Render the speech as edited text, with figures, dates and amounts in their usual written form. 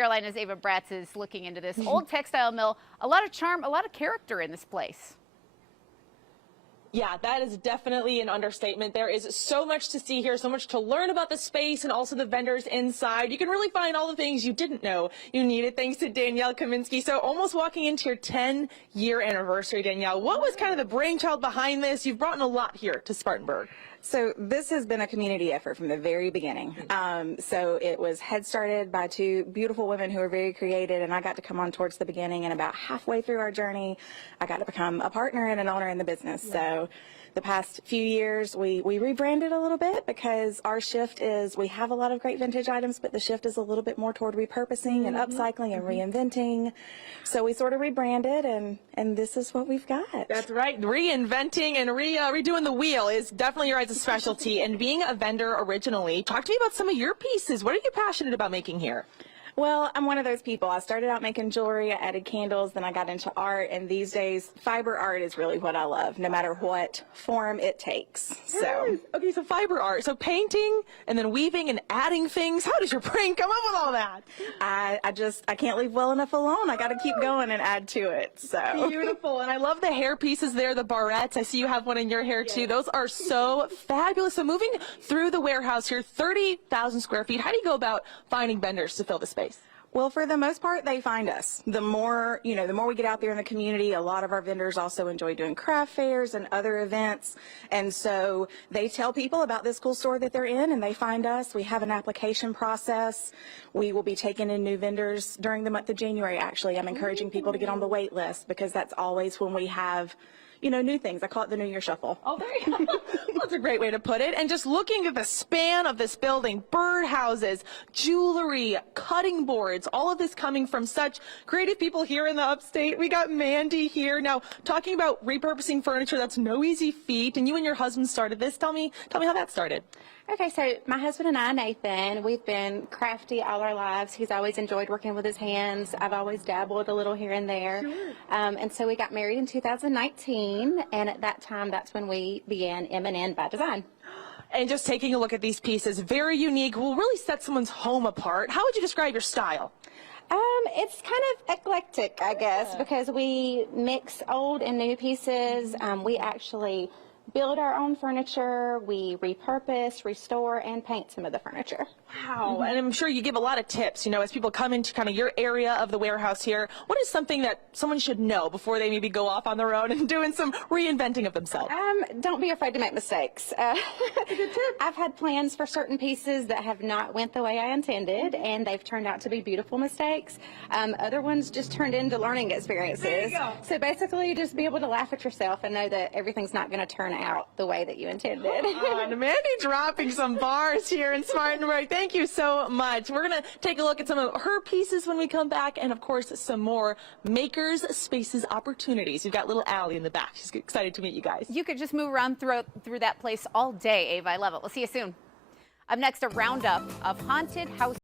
Carolina's Ava Bratz is looking into this old textile mill. A lot of charm, a lot of character in this place. Yeah, that is definitely an understatement. There is so much to see here, so much to learn about the space and also the vendors inside. You can really find all the things you didn't know you needed, thanks to Danielle Kaminsky. So almost walking into your 10-year anniversary, Danielle, what was kind of the brainchild behind this? You've brought in a lot here to Spartanburg. So this has been a community effort from the very beginning. So it was head-started by two beautiful women who are very creative, and I got to come on towards the beginning, and about halfway through our journey, I got to become a partner and an owner in the business. So the past few years, we rebranded a little bit because our shift is, we have a lot of great vintage items, but the shift is a little bit more toward repurposing and upcycling and reinventing. So we sort of rebranded, and this is what we've got. That's right. Reinventing and redoing the wheel is definitely your guys' specialty. And being a vendor originally, talk to me about some of your pieces. What are you passionate about making here? Well, I'm one of those people. I started out making jewelry, I added candles, then I got into art, and these days, fiber art is really what I love, no matter what form it takes. So, okay, so fiber art, so painting and then weaving and adding things. How does your brain come up with all that? I can't leave well enough alone. I got to keep going and add to it. So beautiful, and I love the hair pieces there, the barrettes. I see you have one in your hair too. Those are so fabulous. So moving through the warehouse here, 30,000 square feet. How do you go about finding vendors to fill the space? Well, for the most part, they find us. The more we get out there in the community, a lot of our vendors also enjoy doing craft fairs and other events. And so they tell people about this cool store that they're in, and they find us. We have an application process. We will be taking in new vendors during the month of January, actually. I'm encouraging people to get on the wait list because that's always when we have new things. I call it the New Year Shuffle. Oh, there you go. That's a great way to put it. And just looking at the span of this building, birdhouses, jewelry, cutting boards, all of this coming from such creative people here in the upstate. We got Mandy here. Now, talking about repurposing furniture, that's no easy feat. And you and your husband started this. Tell me how that started. Okay, so my husband and I, Nathan, we've been crafty all our lives. He's always enjoyed working with his hands. I've always dabbled a little here and there. Sure. And so we got married in 2019, and at that time, that's when we began M&N by Design. And just taking a look at these pieces, very unique, will really set someone's home apart. How would you describe your style? It's kind of eclectic, I guess, because we mix old and new pieces. We actually build our own furniture, we repurpose, restore, and paint some of the furniture. Wow, and I'm sure you give a lot of tips, as people come into kind of your area of the warehouse here. What is something that someone should know before they maybe go off on their own and doing some reinventing of themselves? Don't be afraid to make mistakes. I've had plans for certain pieces that have not went the way I intended, and they've turned out to be beautiful mistakes. Other ones just turned into learning experiences. There you go. So basically, just be able to laugh at yourself and know that everything's not going to turn out the way that you intended. And Mandy dropping some bars here in Spartanburg. Thank you so much. We're going to take a look at some of her pieces when we come back, and of course some more makers spaces opportunities. We've got little Allie in the back. She's excited to meet you guys. You could just move around through that place all day, Ava. I love it. We'll see you soon. Up next, a roundup of haunted houses.